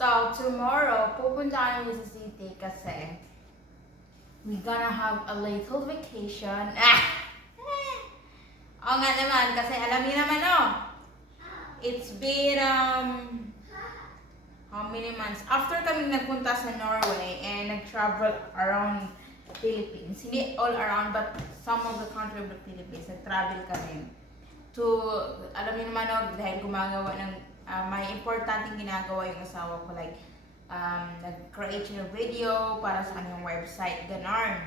So, tomorrow, pupunta kami sa city kasi we gonna have a little vacation. Oo nga naman, kasi alam niyo naman, it's been, how many months? After kami nagpunta sa Norway and nag-travel around Philippines, hindi all around, but some of the country of the Philippines, nag-travel kami to, alam niyo naman, dahil gumagawa ng, may importanteng ginagawa yung asawa ko, like, nag-create siya ng video para sa kanyang website, ganon.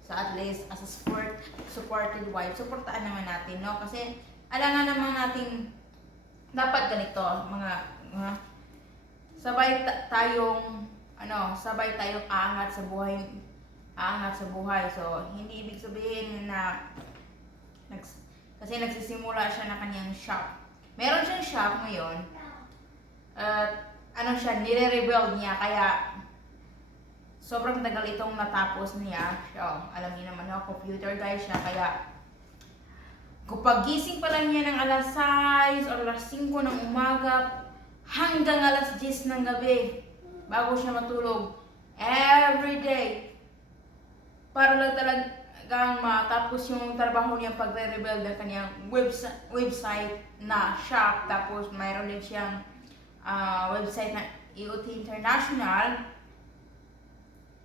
So at least, as a supported wife, supportaan naman natin, no? Kasi, alam nga naman natin, dapat ganito, sabay tayong aangat sa buhay. So, hindi ibig sabihin na, kasi nagsisimula siya na kanyang shop. Meron siyang shop ngayon, nire-rebuild niya, kaya sobrang tagal itong natapos niya. So, alam niyo naman, computer guy siya, kaya kapag gising pa lang niya ng alas 6 o alas 5 ng umaga hanggang alas 10 ng gabi bago siya matulog every day para lang talagang matapos yung trabaho niya pagre-rebuild ng kanyang website na shop. Tapos mayroon din siyang website na EOT International.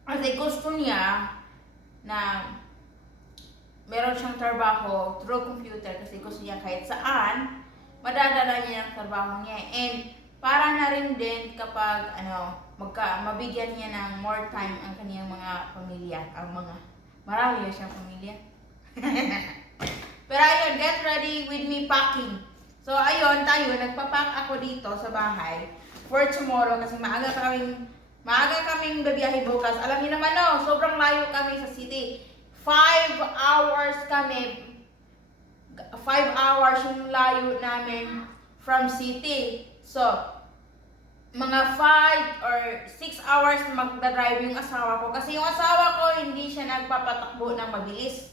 Kasi gusto niya na meron siyang trabaho through computer, kasi gusto niya kahit saan madadala niya ang trabaho niya. And para na rin din kapag mabigyan niya ng more time ang kaniyang mga pamilya, marami siyang pamilya. Pero ayun, get ready with me packing. So ayun, nagpapack ako dito sa bahay for tomorrow kasi maaga kaming babiyahe bukas. Alam niyo naman, sobrang layo kami sa city. 5 hours yung layo namin from city. So, mga 5 or 6 hours magdadrive yung asawa ko. Kasi yung asawa ko, hindi siya nagpapatakbo ng mabilis.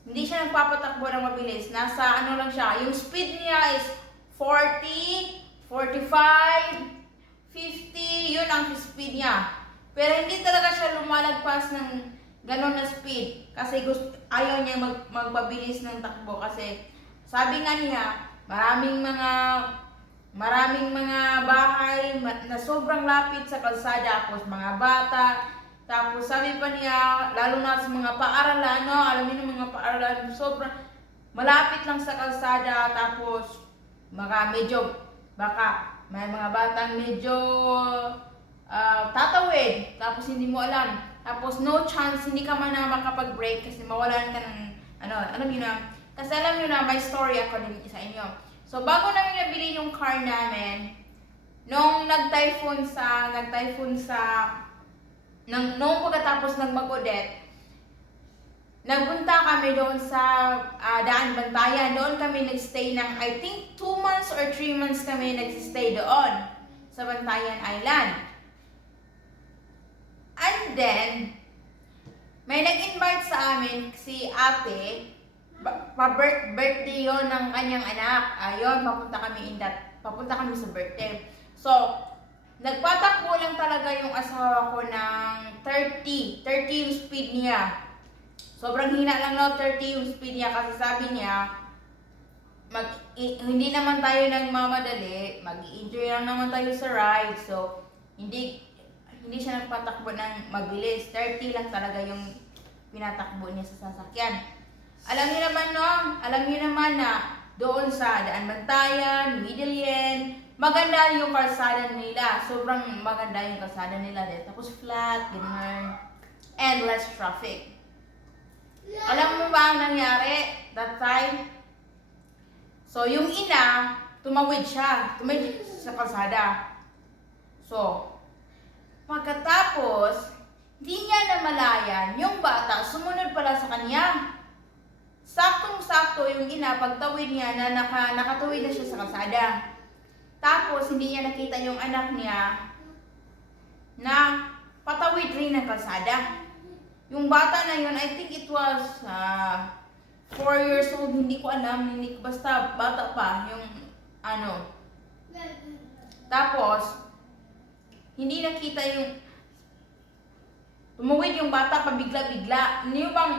Hindi siya nagpapatakbo ng mabilis. Nasa lang siya. Yung speed niya is 40, 45, 50. Yun ang speed niya. Pero hindi talaga siya lumalagpas ng ganon na speed. Kasi ayaw niya magpabilis ng takbo. Kasi sabi nga niya, maraming mga bahay na sobrang lapit sa kalsada, tapos mga bata, tapos sabi pa niya, lalo na sa mga paaralan, alam niyo ng mga paaralan, sobrang malapit lang sa kalsada, tapos baka may mga batang medyo tatawid, tapos hindi mo alam, tapos no chance, hindi ka man na makapag-break kasi mawalan ka ng, alam niyo na, kasi alam niyo na, may story ako din sa inyo. So, bago namin nabili yung car namin, nung nung pagkatapos ng Magodet, nagpunta kami doon sa Daan Bantayan. Doon kami nagstay ng, I think, 2 months or 3 months kami nagsistay doon sa Bantayan Island. And then, may nag-invite sa amin si ate, pa-birthday yon ng kanyang anak. Ayun, papunta kami sa birthday. So, nagpatakbo lang talaga yung asawa ko ng 30 yung speed niya. Sobrang hina lang 30 yung speed niya kasi sabi niya, hindi naman tayo nagmamadali, mag-i-enjoy lang naman tayo sa ride. So, hindi siya nagpatakbo ng mabilis. 30 lang talaga yung pinatakbo niya sa sasakyan. Alam niyo naman na doon sa Daan Bantayan, Middelyan, maganda yung kalsada nila. Sobrang maganda yung kalsada nila dito. Tapos flat, ganun, and less traffic. Alam mo ba ang nangyari that time? So, yung ina, tumawid sa kalsada. So, pagkatapos, di niya namalayan, yung bata sumunod pala sa kanya. Saktong-sakto yung ina, pagtawid niya na nakatuwid na siya sa kalsada. Tapos, hindi niya nakita yung anak niya na patawid rin ng kalsada. Yung bata na yun, I think it was 4 years old, hindi ko alam, basta bata pa, yung Tapos, hindi nakita yung tumuwid yung bata pabigla-bigla. Hindi yung bang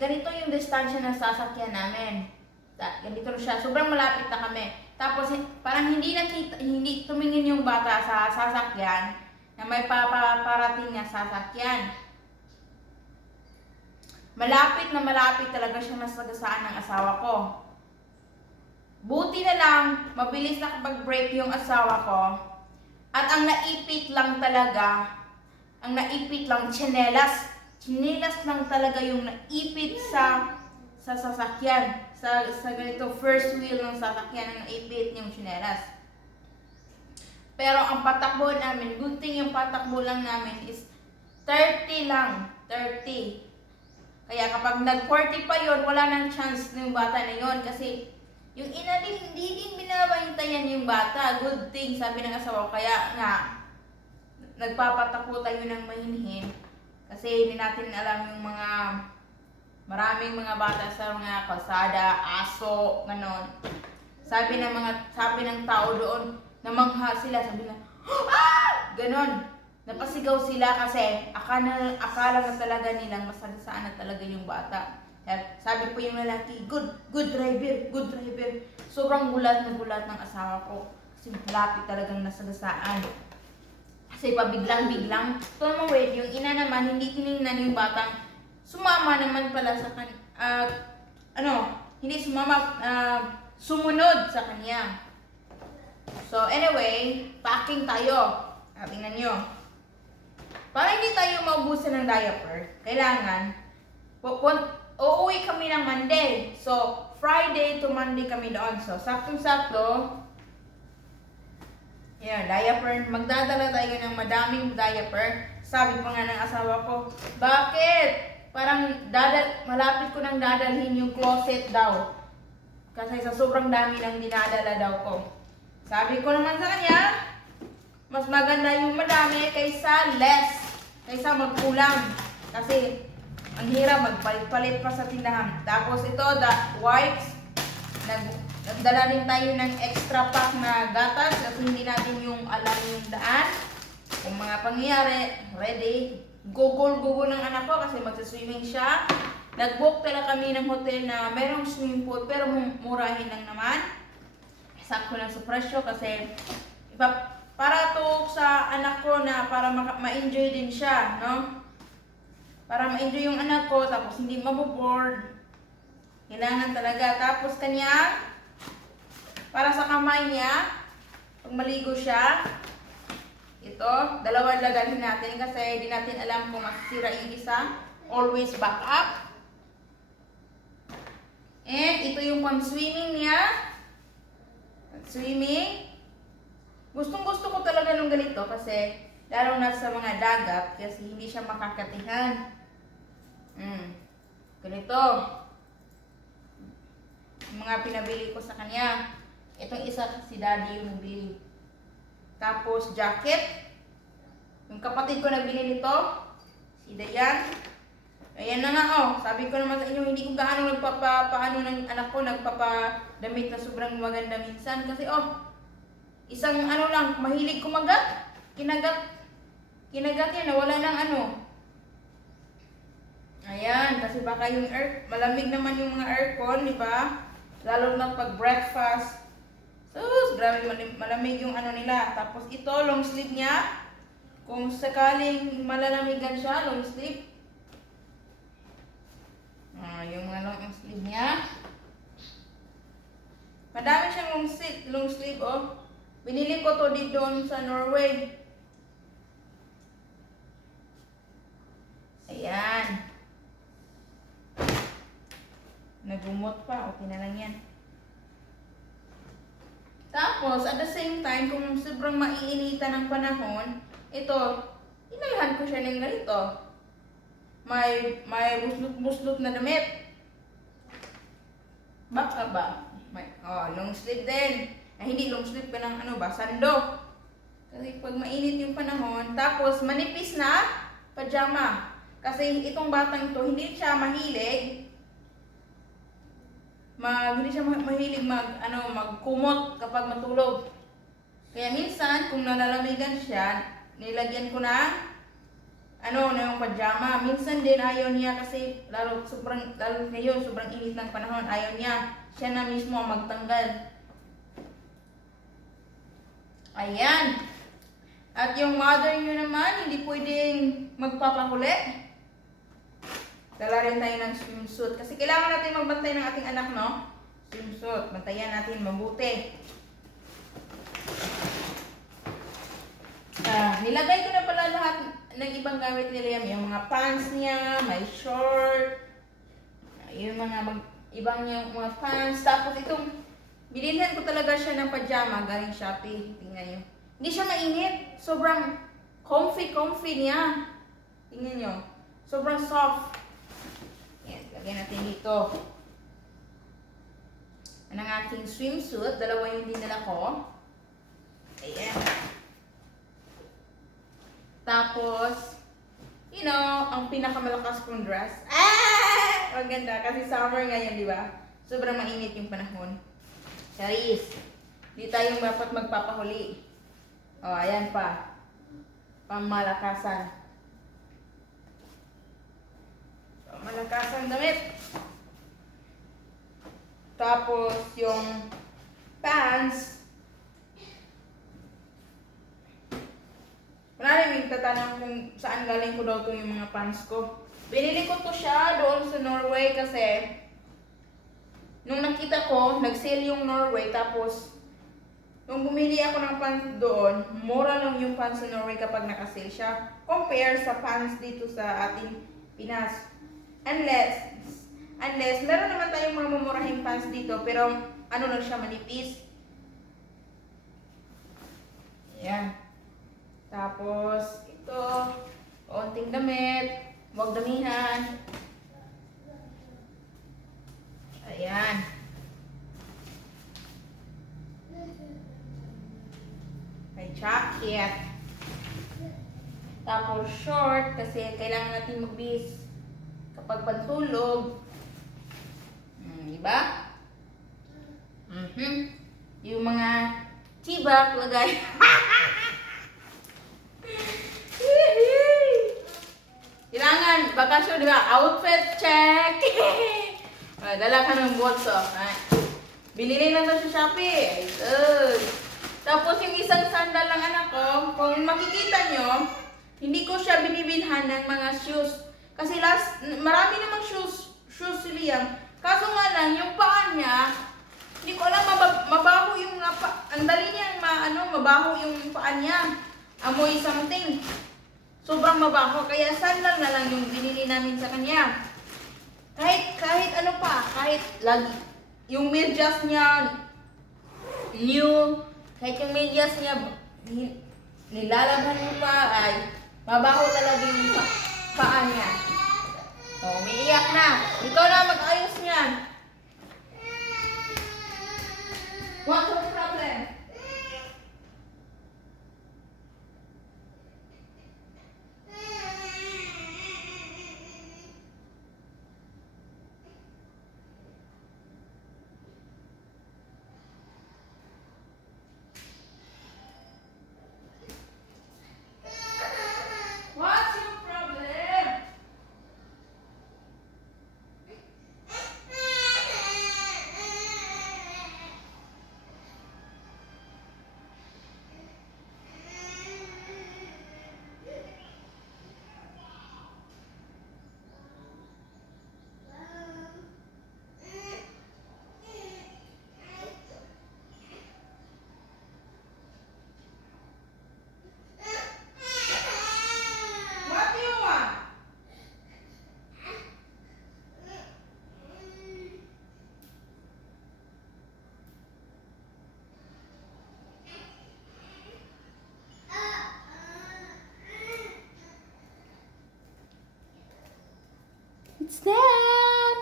ganito yung distansya ng sasakyan namin. Ganito siya, sobrang malapit na kami. Tapos parang hindi nakita, hindi tumingin yung bata sa sasakyan na may paparating na sasakyan. Malapit na malapit talaga siya nasagasaan ng asawa ko. Buti na lang, mabilis nakapag-brake yung asawa ko. At ang naipit lang talaga, tsinelas. Tsinelas lang talaga yung naipit sa sasakyan. Sa ganito, first wheel ng sasakyan ang naipit yung tsinelas. Pero ang patakbo namin, good thing yung patakbo lang namin is 30 lang. 30. Kaya kapag nag-40 pa yon, wala nang chance ng bata na yon. Kasi yung ina din, hindi din binabantayan yung bata. Good thing, sabi ng asawa. Kaya nga, nagpapatakbo tayo ng mahinhin. Kasi hindi natin alam yung mga maraming mga bata sa mga kalsada, aso, ganon. Sabi ng tao doon, namangha sila, sabi na, ah! Ganon. Napasigaw sila kasi akala na talaga nilang masagasaan na talaga yung bata. Sabi po yung lalaki, good driver. Sobrang gulat na gulat ng asawa ko. Kasi malapit talagang nasagasaan. Kasi pabiglang-biglang, tumawid, yung ina naman, hindi tinignan yung batang sumama naman pala sa hindi sumama, sumunod sa kanya. So anyway, packing tayo. Tingnan nyo. Para hindi tayo maubusan ng diaper, kailangan, uuwi kami ng Monday. So, Friday to Monday kami doon. So, saktong-sakto, diaper. Magdadala tayo ng madaming diaper. Sabi pa nga ng asawa ko, bakit? Parang malapit ko nang dadalhin yung closet daw. Kasi sa sobrang dami nang dinadala daw ko. Sabi ko naman sa kanya, mas maganda yung madami kaysa less. Kaysa magkulang. Kasi ang hirap magpalit-palit pa sa tindahan. Tapos ito, the wipes. Nagdala rin tayo ng extra pack na gatas kasi hindi natin yung alam yung daan. Kung mga pangyayari, ready. Gugol ng anak ko kasi magsaswimming siya. Nag-book talaga kami ng hotel na merong swimming pool pero murahin lang naman. Sakto lang sa presyo kasi para to sa anak ko na para ma-enjoy din siya, no? Para ma-enjoy yung anak ko tapos hindi maboboard. Kailangan talaga. Tapos kanya, para sa kamay niya, pag maligo siya, ito, dalawa lagahin natin kasi hindi natin alam kung masisira yung isa. Always back up. And ito yung pang-swimming niya. Swimming. Gustong-gusto ko talaga nung ganito kasi lalo na sa mga dagat kasi hindi siya makakatihan. Ganito. Yung mga pinabili ko sa kanya. Itong isa si daddy yung nabili. Tapos jacket. Yung kapatid ko nagbili nito. Si Dayan. Ayan na nga sabi ko naman sa inyo, hindi ko gaano nagpapaano ng anak ko, nagpapadamit na sobrang maganda minsan. Kasi isang lang, mahilig kumagat. Kinagat yan, nawala ng Ayan, kasi baka yung malamig naman yung mga aircon, di ba? Lalo na pag breakfast. Grabe malamig yung nila. Tapos ito, long sleeve niya. Kung sakaling malalamigan siya, long sleeve. Yung mga long sleeve niya. Madami siyang long sleeve, Binili ko to dito sa Norway. Ayan. Nagumot pa. Okay na lang yan. Tapos, at the same time, kung sobrang maiinitan ng panahon, ito, inalhan ko siya ng ganito. May buslot na damit. Baka ba? Long sleeve din. Hindi long sleeve pa ng sando. Kasi pag mainit yung panahon, tapos manipis na pajama. Kasi itong batang ito, hindi siya mahilig magkumot kapag matulog. Kaya minsan, kung nalalamigan siya, nilagyan ko ng na yung pajama. Minsan din ayaw niya kasi lalo ngayon, sobrang init ng panahon. Ayaw niya. Siya na mismo ang magtanggal. Ayan. At yung mother nyo naman, hindi pwedeng magpapahuli. Dala rin tayo ng swimsuit. Kasi kailangan natin magbantay ng ating anak, no? Swimsuit. Bantayan natin mabuti. Nilagay ko na pala lahat ng ibang gamit ni Liam. Yung mga pants niya, may short, yung ibang yung mga pants. Tapos itong, binilhan ko talaga siya ng pajama galing Shopee. Tingnan nyo. Hindi siya mainit. Sobrang comfy niya. Tingnan nyo. Sobrang soft. Yan, lagyan natin dito. Ang aking swimsuit. Dalawa yung dinala ko. Ayan. Tapos, ang pinakamalakas kong dress. Maganda. Kasi summer ngayon, di ba? Sobrang mainit yung panahon. Charis. Di tayong dapat magpapahuli. Ayan pa. Pamalakasan. Pamalakasan damit. Tapos, yung pants. Maraming tatanong kung saan galing ko daw itong yung mga pants ko. Binili ko to siya doon sa Norway kasi nung nakita ko, nag-sale yung Norway. Tapos, nung bumili ako ng pants doon, mura lang yung pants sa Norway kapag naka-sale siya. Compare sa pants dito sa ating Pinas. Unless, meron naman tayong mga mamurahing pants dito, pero ano lang siya, manipis. Ayan. Tapos, ito, konting damit, huwag damihan. Ayan. May jacket. Tapos, short, kasi kailangan natin magbihis kapag pantulog. Diba? Yung mga tibak, lagay. Kailangan, bakasyon, di ba? Outfit check! Dala ka ng bolso. Binili na to sa Shopee. Tapos yung isang sandal ng anak ko, kung makikita nyo, hindi ko siya binibilhan ng mga shoes. Kasi marami namang shoes si Liam. Kaso nga lang, yung paa niya, hindi ko alam, mabaho yung ang dali niyang mabaho yung paa niya. Amoy something. Sobrang mabaho. Kaya sandal na lang yung binili namin sa kanya. Kahit ano pa, kahit lagi, yung medyas niya, new, kahit yung medyas niya, nilalabhan mo pa, ay, mabaho talaga yung paa niya. Umiiyak na. Ikaw na mag-ayos niyan. What's your problem? What's your problem? What do you want? It's that.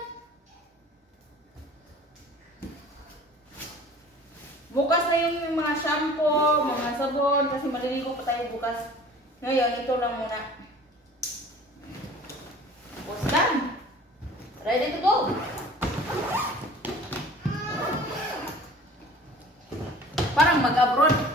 Bukas na yung mga shampoo, mga sabon, kasi maliligo pa tayo bukas. Ngayon, ito lang muna. Tapos done. Ready to go. Parang mag-abroad.